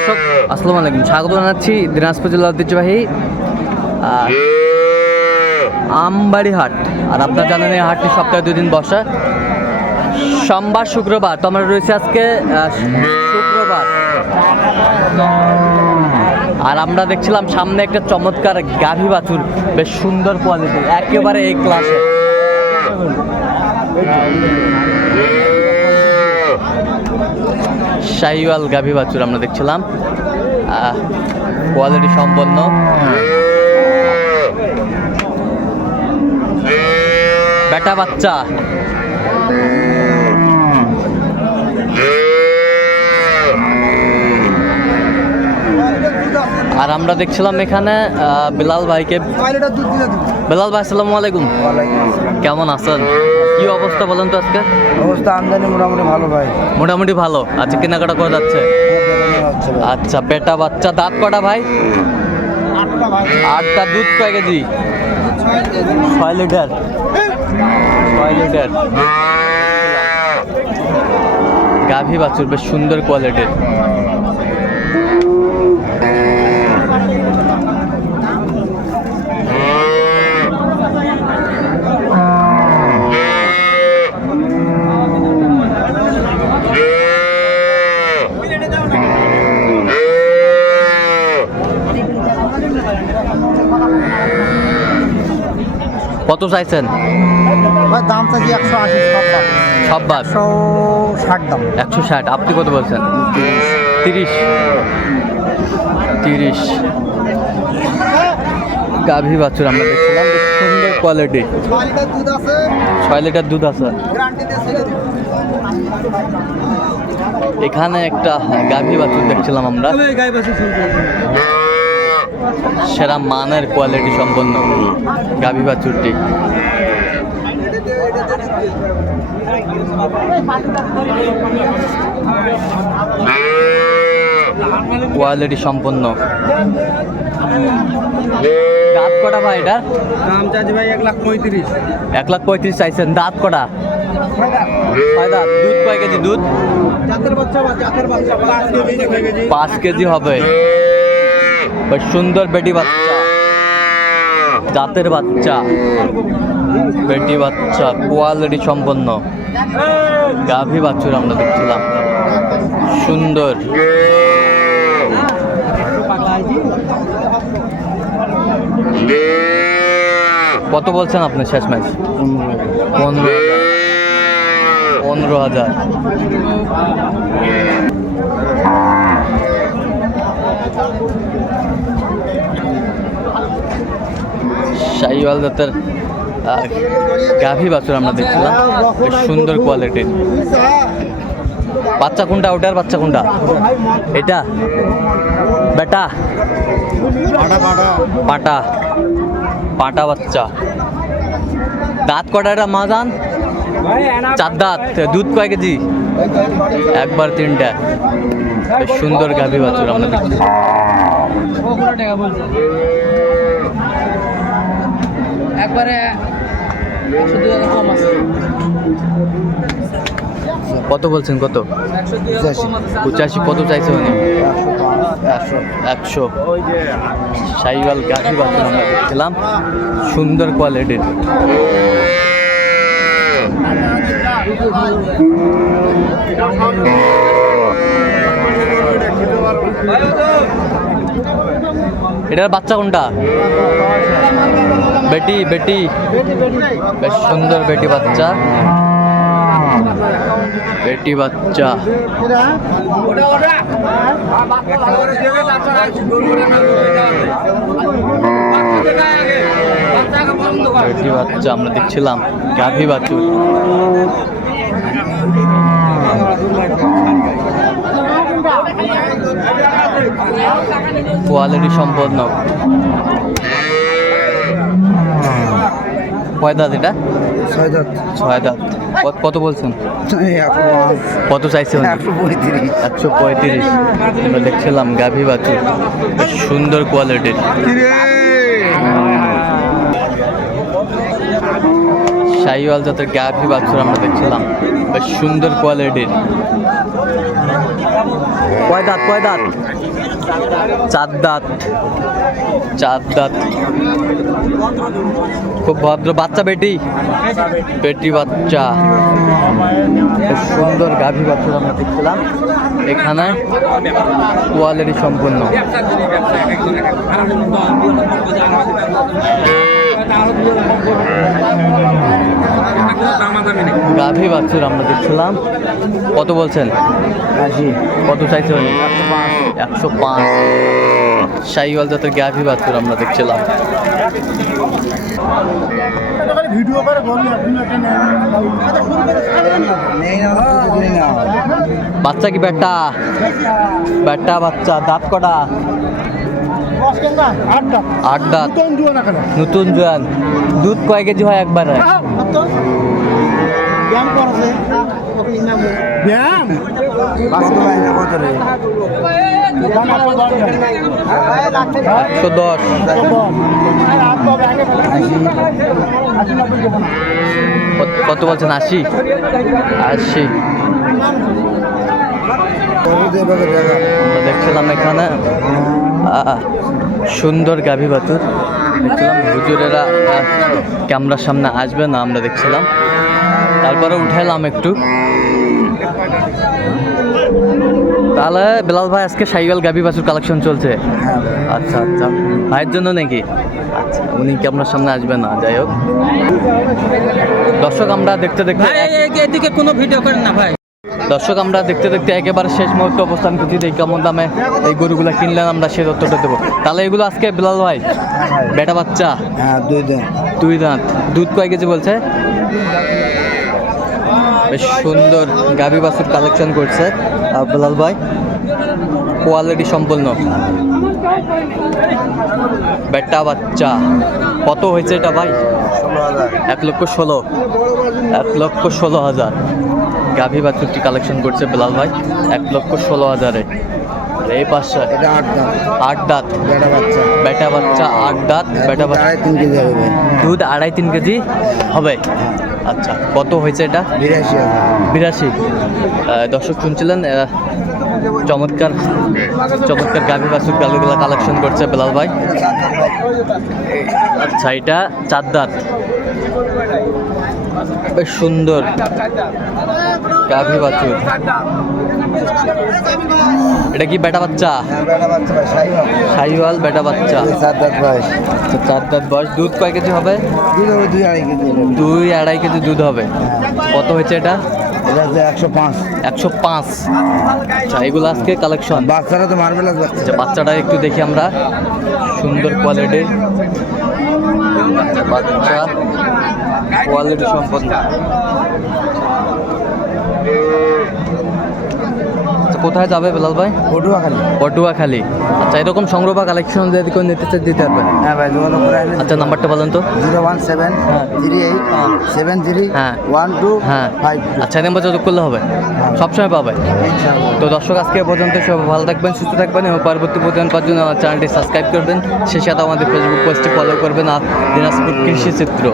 দর্শক, আসসালামু আলাইকুম। স্বাগত জানাচ্ছি দিনাজপুর জেলার ঐতিহ্যবাহী আমবাড়ি হাট আর আপনার জানেন এই হাটটি সপ্তাহে দুই দিন বসে। সোমবার, শুক্রবার। তো আমরা রয়েছে আজকে শুক্রবার। আর আমরা দেখছিলাম সামনে একটা চমৎকার গাভী বাছুর। বেশ সুন্দর কোয়ালিটি একেবারে এই ক্লাসে শাহিওয়াল গাভী বাছুর আমরা দেখছিলাম। কোয়ালিটি সম্পন্ন। বেটা বাচ্চা। আর আমরা দেখছিলাম এখানে বিলাল ভাইকে। বিলাল ভাই আসসালামু আলাইকুম। কেমন আছেন? কি অবস্থা বলেন তো আজকে? অবস্থা আমদানি মোটামুটি ভালো ভাই। মোটামুটি ভালো। আচ্ছা কেনাকাটা করা যাচ্ছে? আচ্ছা বেটা বাচ্চা। দাঁত কটা ভাই? আটটা দুধ কয় কেজি? ছয় লিটার। ছয় লিটার। গাভী বাছুর বেশ সুন্দর কোয়ালিটির। কত চাইছেন? ভাই দাম চাইছি একশো আশি সব বাদ একশো ষাট দাম। একশো ষাট আপনি কত বলছেন? তিরিশ। তিরিশ। গাভী বাছুর আমরা দেখছিলাম সুন্দর কোয়ালিটি ছয় লিটার দুধ আছে। এখানে একটা গাভী বাছুর দেখছিলাম আমরা। সেরা মানের কোয়ালিটি সম্পন্ন গাভী বাছুরটি কোয়ালিটি সম্পন্ন। দাঁত কটা ভাই এটা দাম চাইছি ভাই এক লাখ পঁয়ত্রিশ। এক লাখ পঁয়ত্রিশ চাইছেন দাঁত কটা? দাঁত? দুধ কয় কেজি দুধ? পাঁচ কেজি হবে। বেশ সুন্দর বেটি বাচ্চা। জাতের বাচ্চা। বেটি বাচ্চা, কোয়ালিটি সম্পন্ন। গাভী বাছুর আমরা দেখছিলাম। সুন্দর। কত বলছেন আপনি শেষ ম্যাচ পনেরো পনেরো হাজার। জাতের আহ, গাভী বাছুর আমরা দেখছিলাম। সুন্দর কোয়ালিটির বাচ্চা কোনটা? ওটার বাচ্চা কোনটা? এটা? বেটা? পাটা। পাটা বাচ্চা। দাঁত কটা এটা মাজান? চার দাঁত দুধ কয় কেজি? একবার তিনটা। সুন্দর গাভী বাছুর আমরা দেখছি। একবারে একশো দুই হাজার কম আছে। কত বলছেন কত? পঁচাশি। কত চাইছে উনি? একশো। সাইওয়াল গাভী বাছুর আমরা দেখছিলাম সুন্দর কোয়ালিটির এটার বাচ্চা কোনটা? বেটি বেটি। বেশ সুন্দর বেটি বাচ্চা। বেটি বাচ্চা। বেটি বাচ্চা, আমরা দেখছিলাম। গাভী বাছুর কোয়ালিটি সম্পন্ন। কয় দাঁত এটা? ছয় দাঁত। ছয় দাঁত। কত- কত বলছেন? কত চাইছেন একশো পঁয়ত্রিশ। একশো পঁয়ত্রিশ। আমরা দেখছিলাম গাভী বাছুর। সুন্দর কোয়ালিটির। শাহিওয়াল জাতের গাভী বাছুর আমরা দেখছিলাম। বেশ সুন্দর কোয়ালিটির। কয় দাঁত কয় দাঁত? চার দাঁত। চার দাঁত। খুব ভদ্র বাচ্চা বেটি। বেটি বাচ্চা। সুন্দর গাভী বাচ্চা আমরা দেখছিলাম। এখানে কোয়ালিটি সম্পূর্ণ। গাভী বাছুর আমরা দেখছিলাম। কত বলছেন? কত চাইছেন? একশো পাঁচ। শাহিওয়াল জাতের গাভী বাছুর আমরা দেখছিলাম। ভিডিও করে বাচ্চা কি বেটা? বেটা বাচ্চা দাঁত কটা? আট দাঁত নতুন জোয়ান দুধ কয় কেজি হয় একবারে? বাস্তবায়ন কত একশো দশ। কত- কত বলছেন? আশি। আশি। দেখছিলাম এখানে। সুন্দর গাভী বাতুর দেখছিলাম হুজুরেরা ক্যামেরার সামনে আসবে না আমরা দেখছিলাম। তারপরে উঠাইলাম একটু। তাহলে বেলাল ভাই, আজকে সাইকেল গাভী বাছুর কালেকশন চলছে? আচ্ছা আচ্ছা। ভাইয়ের জন্য নাকি? আচ্ছা উনি ক্যামেরার সামনে আসবে না, যাই হোক। দর্শক, আমরা দেখতে দেখতে এদিকে কোনো ভিডিও করেন না, ভাই। দর্শক আমরা দেখতে দেখতে একেবারে শেষ মুহূর্তে অবস্থান করছি। যে কেমন দামে এই গরুগুলো কিনলেন আমরা সে তথ্যটা দেবো। তাহলে এগুলো আজকে বিলাল ভাই বেটা বাচ্চা? হ্যাঁ দুই দিন দুই দাঁত। দুধ কয় কেজি বলছে? বেশ সুন্দর গাভী বাছুর কালেকশন করছে বিলাল ভাই। কোয়ালিটি সম্পূর্ণ বেটা বাচ্চা। কত হয়েছে এটা ভাই? ষোলো হাজার। এক লক্ষ ষোলো। এক লক্ষ ষোলো হাজার। গাভী বাছুরটি কালেকশন করছে বেলাল ভাই এক লক্ষ ষোলো হাজারে। এই পাশে আট দাঁত। বেটা বাচ্চা। আট দাঁত। বেটা বাচ্চা। তিন কেজি হবে দুধ আড়াই তিন কেজি হবে? আচ্ছা কত হয়েছে এটা? বিরাশি বিরাশি। দর্শক শুনছিলেন চমৎকার চমৎকার গাভী বাছুর গালুগুলা কালেকশন করছে বেলাল ভাই। আচ্ছা এটা চার দাঁত। বেশ সুন্দর গাভী বাছুর। এটা কি বেটা বাচ্চা? হ্যাঁ বেটা বাচ্চা। সাত দাঁত বয়স চার দাঁত বয়স। দুধ কয় কেজি হবে? দুই আড়াই কেজি দুধ হবে। কত হয়েছে এটা? একশো পাঁচ। আচ্ছা এগুলো আজকে কালেকশন বাচ্চারা বাচ্চাটা একটু দেখি আমরা। সুন্দর কোয়ালিটির বাচ্চা। কোয়ালিটি সম্পন্ন। আচ্ছা, কোথায় যাবে বেলাল ভাই? পটুয়া খালি পটুয়াখালী। আচ্ছা এরকম সংগ্রহ বা কালেকশন যদি কেউ নিতে চায় দিতে পারবেন হ্যাঁ ভাই যোগাযোগ করে আচ্ছা নাম্বারটা বলেন তো। জিরো ওয়ান সেভেন হ্যাঁ। থ্রি এইট সেভেন থ্রি হ্যাঁ। ওয়ান টু হ্যাঁ। ফাইভ আচ্ছা নাম্বার যোগাযোগ করলে হবে। সবসময় পাবে। তো দর্শক আজকে পর্যন্ত সব ভালো থাকবেন সুস্থ থাকবেন এবং পরবর্তী প্রতিদিন পাওয়ার জন্য আমার চ্যানেলটি সাবস্ক্রাইব করবেন। সেই সাথে আমাদের ফেসবুক পোস্টটি ফলো করবেন আর দিনাজপুর কৃষি চিত্র।